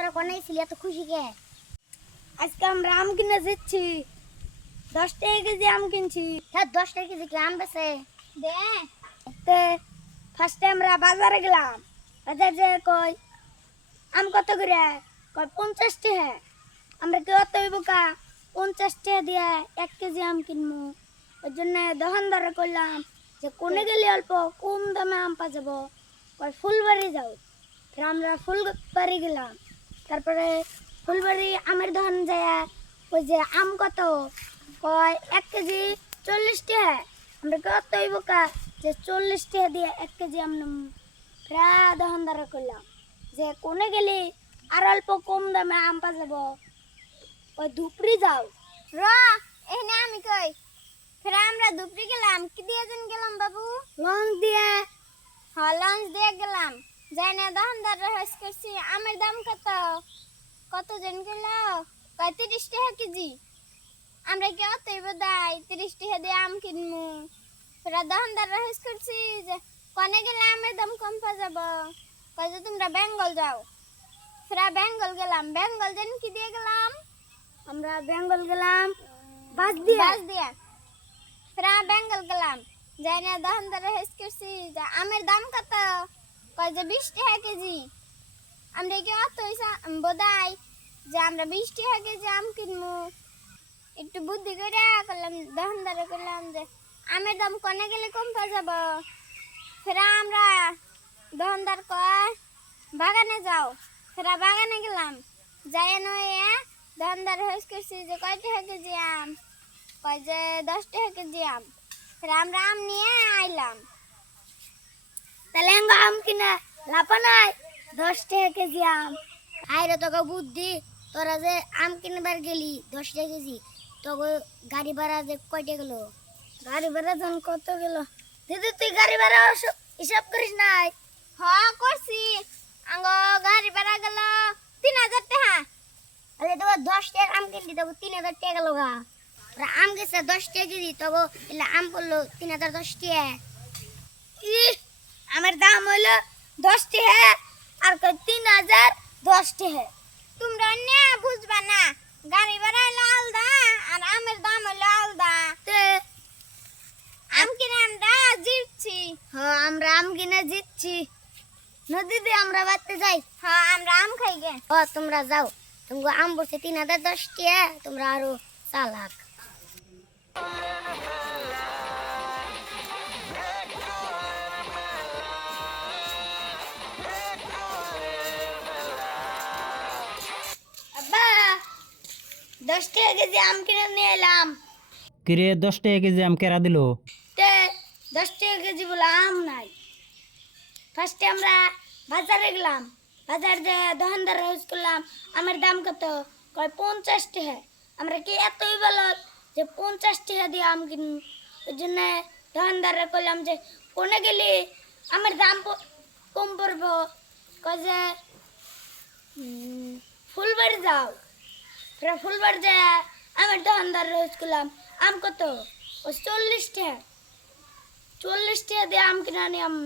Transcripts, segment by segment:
তোরা কোনে ছিলি এত খুশি কে? আজকে আমরা আম কিনে যাচ্ছি। 10 টাকা কেজি আম কিনছি। হ্যাঁ 10 টাকা কেজি কি আম বেচে? দে। তে ফার্স্টে আমরা বাজারে গেলাম। বাজার যে কই আম কত করে? কই 50 টাকা। আমরা কি অত হইব কা 50 টাকা দিয়ে 1 কেজি আম কিনবো। ওই জন্য দোকানদারে কইলাম যে কোনে গেলে অল্প কম দামে আম পাওয়া যাবো। কই ফুলবাড়ি যাও। আমরা ফুলবাড়ি গেলাম। তারপরে ফুলবাড়ি আমের দোকান যায় ওই যে আম কত কয় 1 কেজি 40 টাকা। আমরা কত হইব কা যে 40 টাকা দিয়ে 1 কেজি আম নেব। প্রায় দোকানদারে কইলাম যে কোনে গেলে আর অল্প কম দামে আম পাওয়া যাবো। ওই ধুপড়ি যাও র এখানে আমি কই ফের আমরা ধুপড়ি গেলাম কি দিয়ে যেন গেলাম বাবু লঞ্চ দিয়ে হ্যাঁ লঞ্চ দিয়ে গেলাম যাই না দোকানদার হস করছি আমের দাম কত কত জন কিলো 30 টাকা কেজি আমরা কি অতই বোধাই 30 টাকা দিয়ে আম কিনমু ফের দোকানদার হস করছি যে কোনে গেলে আমের দাম কম পাওয়া যাবো কই যে তোমরা বেঙ্গল যাও ফের বেঙ্গল গেলাম বেঙ্গল যেন কি দিয়ে গেলাম আমরা বেঙ্গল গেলাম বাস দিয়ে ফের বেঙ্গল গেলাম যাই না দোকানদারে হেস করছি যে আমের দাম কত কয় যে 20 টাকা কেজি আমরা কি অত বোধাই যে আমরা 20 টাকা কেজি আম কিনবো একটু বুদ্ধি করে করলাম দোকানদারে করলাম যে আমের দাম কোনে গেলে কম পাওয়া যাবো ফের আমরা দোকানদার কয় বাগানে যাও ফের বাগানে গেলাম যাই নয় দোকানদার হেস করছি যে কয় টাকা কেজি আম কয় যে 10 টাকা কেজি আম ফের আমরা আম নিয়ে আইলাম তাহলে আম কিনা লাপা নাই 10 টাকা কেজি আম আইরে তোকে বুদ্ধি তোরা যে আম কিনবার গেলি 10 টাকা কেজি তোকে গাড়ি ভাড়া যে কয়টা গেল গাড়ি ভাড়া যখন কত গেল দিদি তুই গাড়ি ভাড়া হিসাব করিস নাই হ্যাঁ করছি আঙ্গ গাড়ি ভাড়া গেল 3000 টাকা আরে তো 10 টাকা আম কিনলি তবে 3000 টাকা গেল গা আম গেছে 10 টাকা কেজি তবে এলে আম পড়লো 3010 টাকা আমার দাম হইলো 10 টাকা আর 3010 টাকা তোমরা না বুঝবা না গাড়ি ভাড়া হলো আলাদা আর আমের দাম হলো আলাদা আম কিনে আমরা জিতছি হ্যাঁ আমরা আম কিনে জিতছি নদী দিয়ে আমরা বাড়তে যাই হ্যাঁ আমরা আম খাই গে ও তোমরা যাও তোমাকে আম বসে 3010 টাকা তোমরা আরো চালাক আব্বা 10 টাকা কেজি আম কিনে নিয়ে এলাম কিরে 10 টাকা কেজি আম কেরা দিল? 10 টাকা কেজি বলে আম নাই ফার্স্টে আমরা বাজারে গেলাম বাজার যে দোকানদার হাউস করলাম আমের দাম কত কয় 50 টাকা আমরা কি এতই বলো যে 50 টাকা দিয়ে আম কিন ওই জন্য দোকানদারে কইলাম যে কোনে গেলি আমের দাম কম পড়বো কয় যে ফুলবাড়ি যাও ফুলবাড়ি যে আমের দোকানদার হাউস করলাম আম কত ও 40 টাকা 40 টাকা দিয়ে আম কিনে আনি আম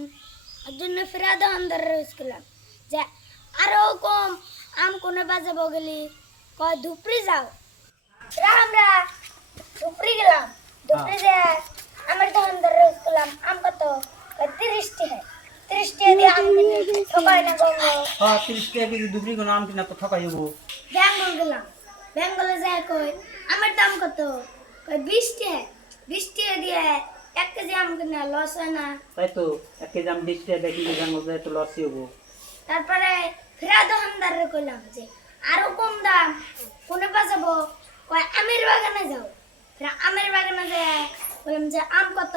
ওর জন্য ফেরা দোকানদার হাউস করলাম যে আরো কম আম কোনে বাজাবো গেলি কয় ধুপড়ি যাও আমরা ধুপড়ি গেলাম ধুপড়ি যে আমার দোকানদার হাউস করলাম আম কত 30 টাকা 30 টাকা দিয়ে আম কিনে ঠকাই না গঙ্গ হ্যাঁ 30 টাকা কেজি দুবরি কোন আম কিনা তো ঠকাই যাবো বেঙ্গল গেলাম বেঙ্গলে যায় কই আমার দাম কত কই 20 টাকা 20 টাকা দিয়ে 1 কেজি আম কিনা লস হয় না তাই তো 1 কেজি আম 20 টাকা কিনে জাঙ্গল যায় তো লসই হবো তারপরে ফেরা দোকানদারে কইলাম যে আরো কম দাম কোনে বাজাবো কয় আমের বাগানে যাও ফেরা আমের বাগানে যায় বললাম যে আম কত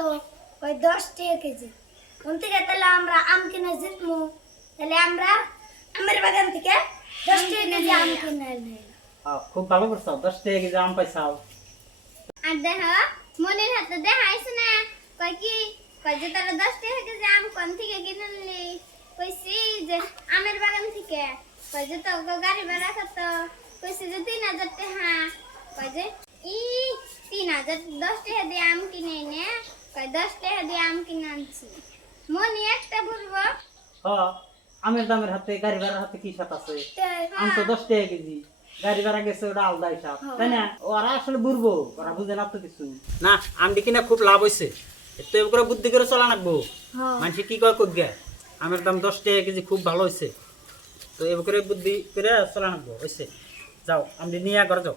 কয় 10 টাকা কেজি কোন থেকে তাহলে আমরা আম কিনে জিতমু তাহলে আমরা আমের বাগান থেকে 10 টাকা কেজি আম কিনে নিলাম খুব ভালো করছো 10 টাকা কেজি আম পাইছাও আর দেখো মনের হাতে দেখাইছ না কয় কি কয় যে তারা 10 টাকা কেজি আম কোন থেকে কিনে নিলি কইছি যে আমের বাগান থেকে কয় যে তো গাড়ি ভাড়া কত কইছি যে 3000 টাকা কয় যে 3010 টাকা দিয়ে আম কিনে নে কয় 10 টাকা দিয়ে আম কিনে আনছি মনে একটা বলবো হ্যাঁ আমের দামের হাতে গাড়ি ভাড়ার হাতে কি সাথ আছে? আম তো 10 টাকা কেজি, গাড়ি ভাড়া গেছে ওটা আলাদা হিসাব, তাই না? ওরা আসলে বুঝবো, ওরা বুঝে না তো কিছু না। আমটি কিনা খুব লাভ হয়েছে, তো এবার করে বুদ্ধি করে চলা লাগবো। মানুষ কি কয় কই গে আমের দাম 10 টাকা কেজি, খুব ভালো হয়েছে, তো এবার করে বুদ্ধি করে চলা লাগবো হয়েছে। যাও আমটি নিয়ে ঘরে যাও।